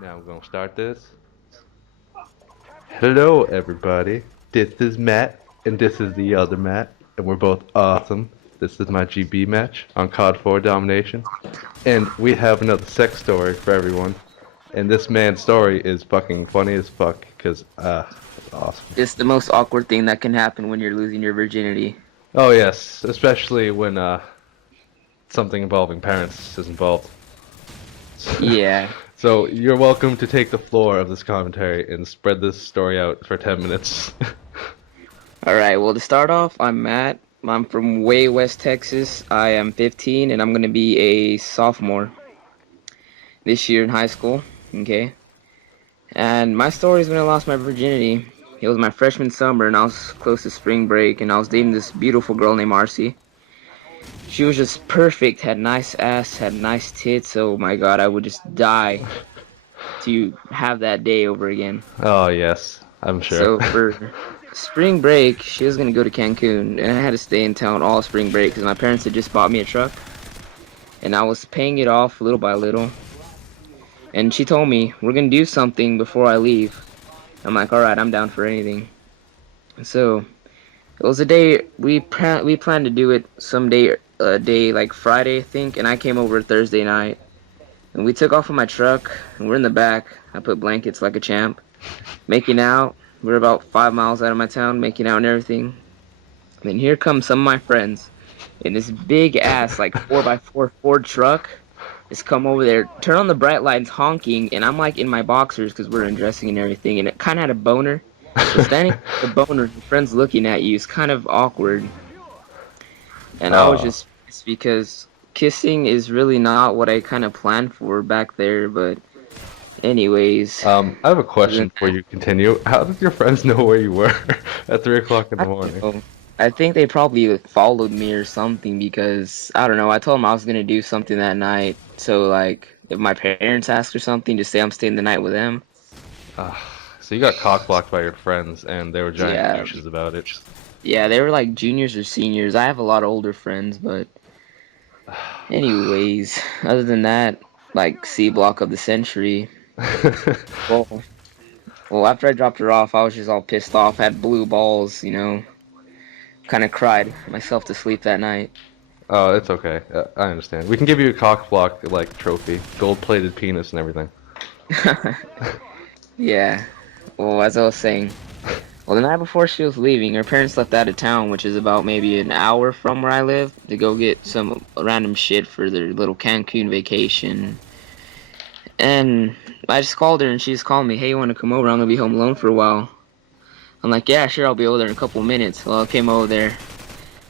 Now I'm gonna start this. Hello, everybody. This is Matt, and this is the other Matt, and we're both awesome. This is my GB match on COD 4 Domination, and we have another sex story for everyone. And this man's story is fucking funny as fuck, cause it's awesome. It's the most awkward thing that can happen when you're losing your virginity. Oh yes, especially when something involving parents is involved. Yeah. So you're welcome to take the floor of this commentary and spread this story out for 10 minutes. Alright, well, to start off, I'm Matt. I'm from way West Texas. I am 15 and I'm going to be a sophomore this year in high school. Okay. And my story is when I lost my virginity. It was my freshman summer and I was close to spring break and I was dating this beautiful girl named Marcy. She was just perfect, had nice ass, had nice tits. Oh my god, I would just die to have that day over again. Oh yes, I'm sure. So for spring break, she was gonna go to Cancun, and I had to stay in town all spring break because my parents had just bought me a truck, and I was paying it off little by little. And she told me, we're gonna do something before I leave. I'm like, alright, I'm down for anything. So it was a day we planned to do it someday, a day like Friday, I think, and I came over Thursday night. And we took off in my truck, and we're in the back. I put blankets like a champ. Making out. We're about 5 miles out of my town, making out and everything. And here come some of my friends in this big ass, like 4x4 Ford truck. Just come over there, turn on the bright lights, honking, and I'm like in my boxers because we're undressing and everything. And it kind of had a boner. So standing with the boner, your friends looking at you is kind of awkward. And I was just pissed because kissing is really not what I kind of planned for back there, but anyways. I have a question before you continue. How did your friends know where you were at 3 o'clock in the morning? I think they probably followed me or something because, I don't know, I told them I was going to do something that night. So, like, if my parents ask or something, just say I'm staying the night with them. So you got cock blocked by your friends, and they were giant Yeah. douches about it. Yeah, they were like juniors or seniors. I have a lot of older friends, but anyways, other than that, like C block of the century. Well, well, after I dropped her off, I was just all pissed off, had blue balls, you know. Kind of cried myself to sleep that night. Oh, it's okay. I understand. We can give you a cock block like trophy, gold-plated penis and everything. Yeah. Well, as I was saying, well, the night before she was leaving, her parents left out of town, which is about maybe an hour from where I live, to go get some random shit for their little Cancun vacation. And I just called her, and she just called me, hey, you want to come over? I'm going to be home alone for a while. I'm like, yeah, sure, I'll be over there in a couple minutes. Well, I came over there,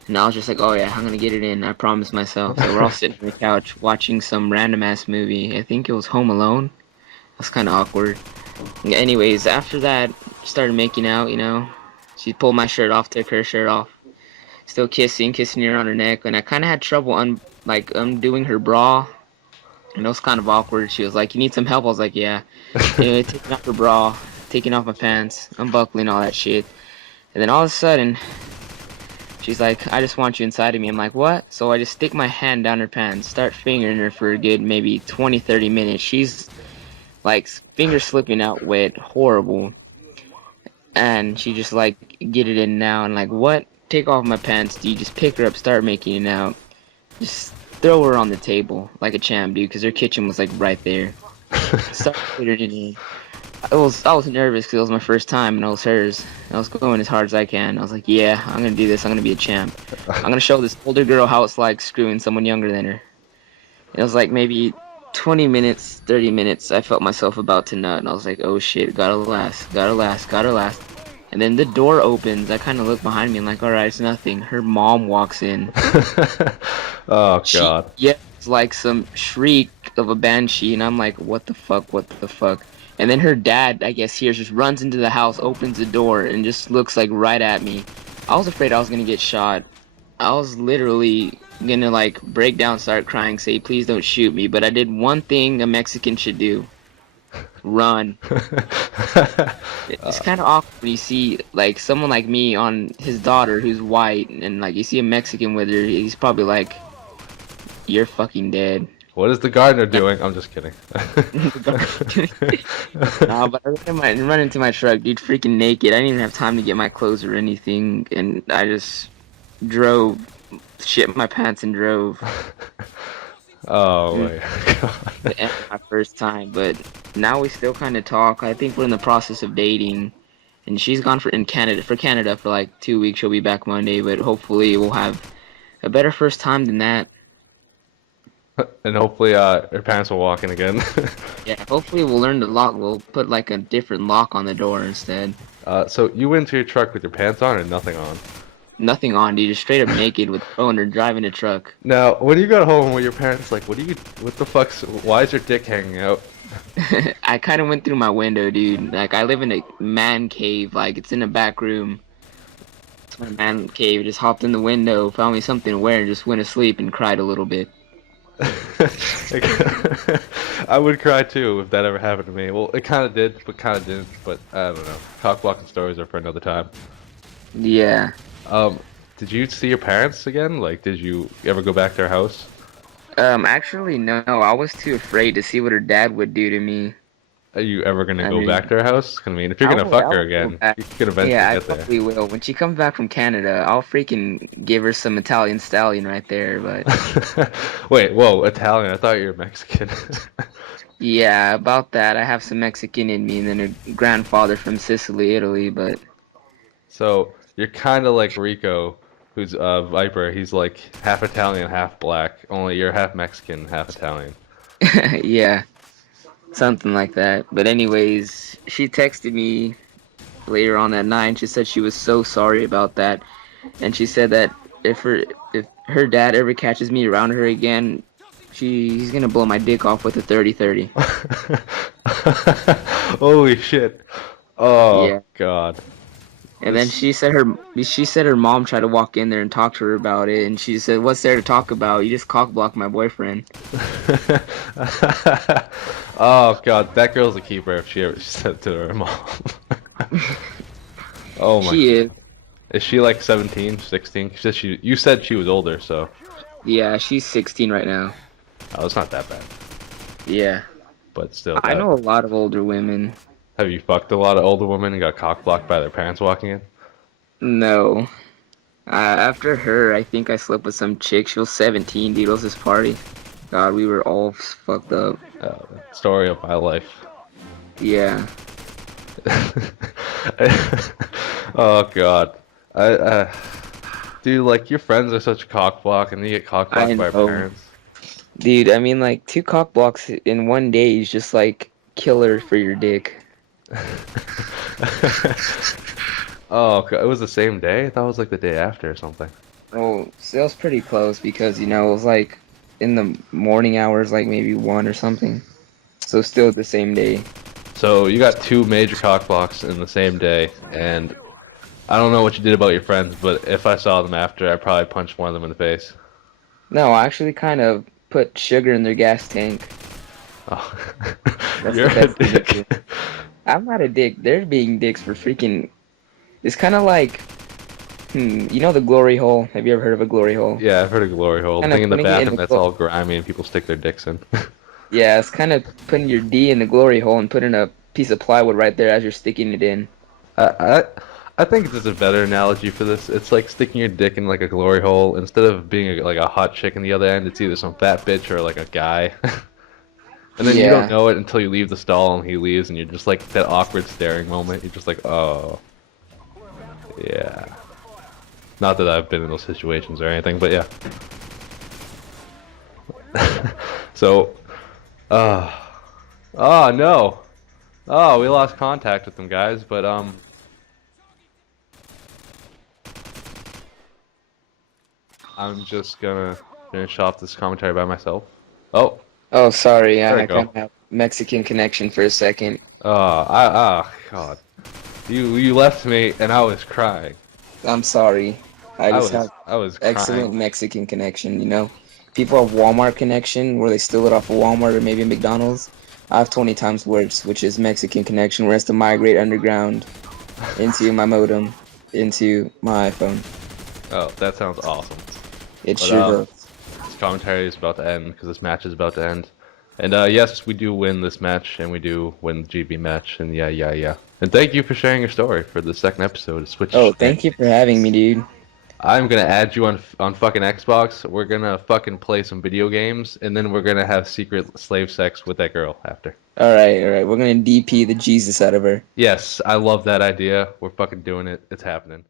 and I was just like, oh yeah, I'm going to get it in. I promised myself. So we're all sitting on the couch watching some random-ass movie. I think it was Home Alone. That's kind of awkward. Anyways, after that, started making out, you know. She pulled my shirt off, took her shirt off. Still kissing her on her neck, and I kind of had trouble undoing her bra. And it was kind of awkward. She was like, you need some help? I was like, yeah. Anyway, taking off her bra, taking off my pants, unbuckling all that shit. And then all of a sudden, she's like, I just want you inside of me. I'm like, what? So I just stick my hand down her pants, start fingering her for a good maybe 20-30 minutes. She's like finger slipping out wet, horrible. And she just like, get it in now. And like, what? Take off my pants, dude. Just pick her up, start making it out. Just throw her on the table like a champ, dude, because her kitchen was like right there. Start putting it in. I was nervous because it was my first time and it was hers. I was going as hard as I can. I was like, yeah, I'm gonna do this. I'm gonna be a champ. I'm gonna show this older girl how it's like screwing someone younger than her. It was like maybe 20 minutes, 30 minutes. I felt myself about to nut, and I was like, oh shit, gotta last, gotta last, gotta last. And then the door opens. I kind of look behind me and like, all right, it's nothing. Her mom walks in. Oh god. Yeah, it's like some shriek of a banshee, and I'm like, what the fuck, what the fuck? And then her dad, I guess, here just runs into the house, opens the door, and just looks like right at me. I was afraid I was gonna get shot. I was literally gonna like break down, start crying, say, please don't shoot me. But I did one thing a Mexican should do. Run. It's kind of awkward when you see like someone like me on his daughter who's white, and like you see a Mexican with her, he's probably like, you're fucking dead. What is the gardener doing? I'm just kidding. Nah, but I run into my truck, dude, freaking naked. I didn't even have time to get my clothes or anything, and I just drove, shit my pants and drove. Oh Mm, my god. the end of my first time, but now we still kind of talk. I think we're in the process of dating, and she's gone for Canada for like 2 weeks. She'll be back Monday, but hopefully we'll have a better first time than that. And hopefully, her parents will walk in again. Yeah, hopefully we'll learn to lock. We'll put like a different lock on the door instead. So you went to your truck with your pants on or nothing on? Nothing on, dude. Just straight up naked with phone or driving a truck. Now, when you got home, were your parents like, what the fuck's, why is your dick hanging out? I kind of went through my window, dude. Like I live in a man cave. Like it's in a back room. It's my man cave. Just hopped in the window, found me something to wear, and just went to sleep and cried a little bit. Like, I would cry too if that ever happened to me. Well, it kind of did, but kind of didn't. But I don't know. Cock blocking stories are for another time. Yeah. Um, did you see your parents again? Like, did you ever go back to their house? Actually, no. I was too afraid to see what her dad would do to me. Are you ever gonna I go mean, back to her house? I mean, if you're I gonna will. fuck I her will go again, back. you could eventually Yeah, I get there. probably will. When she comes back from Canada, I'll freaking give her some Italian stallion right there. But Wait, whoa, Italian. I thought you were Mexican. yeah, about that, I have some Mexican in me, and then a grandfather from Sicily, Italy. But So you're kind of like Rico, who's Viper. He's like half Italian, half black. Only you're half Mexican, half Italian. yeah, something like that. But anyways, she texted me later on that night. And she said she was so sorry about that, and she said that if her dad ever catches me around her again, he's gonna blow my dick off with a 30-30. Holy shit. Oh Yeah. God. And then This. she said her mom tried to walk in there and talk to her about it, and she said, "What's there to talk about? You just cock blocked my boyfriend." Oh God, that girl's a keeper if she ever said to her mom. Oh my. She is. Is she like 17, 16? You said she was older, so Yeah, she's 16 right now. oh, it's not that bad. Yeah. But still, I know a lot of older women. have you fucked a lot of older women and got cock blocked by their parents walking in? No. After her, I think I slept with some chick. She was 17, dude. It was this party. God, we were all fucked up. Story of my life. Yeah. Oh God, I dude, like your friends are such a cock block, and you get cock I blocked by your know. parents. Dude, I mean, like, 2 cock blocks in one day is just like killer for your dick. Oh, God, it was the same day? I thought it was like the day after or something. Oh, so it was pretty close because, it was like in the morning hours, like maybe 1 or something. So still the same day. So you got 2 major cock blocks in the same day, and I don't know what you did about your friends, but if I saw them after, I'd probably punch one of them in the face. No, I actually kind of put sugar in their gas tank. Oh. That's You're the a best thing to do. dick. I'm not a dick. They're being dicks for freaking. It's kind of like, you know the glory hole? Have you ever heard of a glory hole? Yeah, I've heard of glory hole. The Kind of thing in the putting it in bathroom the that's all grimy and people stick their dicks in. Yeah, it's kind of putting your D in the glory hole and putting a piece of plywood right there as you're sticking it in. I, I I think there's a better analogy for this. It's like sticking your dick in like a glory hole. Instead of being like a hot chick in the other end, it's either some fat bitch or like a guy. And then you don't Yeah. know it until you leave the stall and he leaves, and you're just like that awkward staring moment. You're just like, oh, yeah. Not that I've been in those situations or anything, but yeah. So, oh no, oh we lost contact with them guys, but I'm just gonna finish off this commentary by myself. Oh, Oh, sorry. there we I go. kind of have Mexican connection for a second. God, you left me and I was crying. I'm sorry. I just have I was excellent crying. Mexican connection. People have Walmart connection where they steal it off of Walmart or maybe McDonald's. I have 20 times worse, which is Mexican connection where it has to migrate underground into my modem, into my iPhone. Oh, that sounds awesome. It But, sure does. commentary is about to end because this match is about to end. And yes, we do win this match, and we do win the GB match, and yeah. And thank you for sharing your story for the second episode of Switch. Oh, thank you for having me, dude. I'm gonna add you on fucking Xbox. We're gonna fucking play some video games, and then we're gonna have secret slave sex with that girl after. All right. We're gonna DP the Jesus out of her. Yes, I love that idea. We're fucking doing it. It's happening.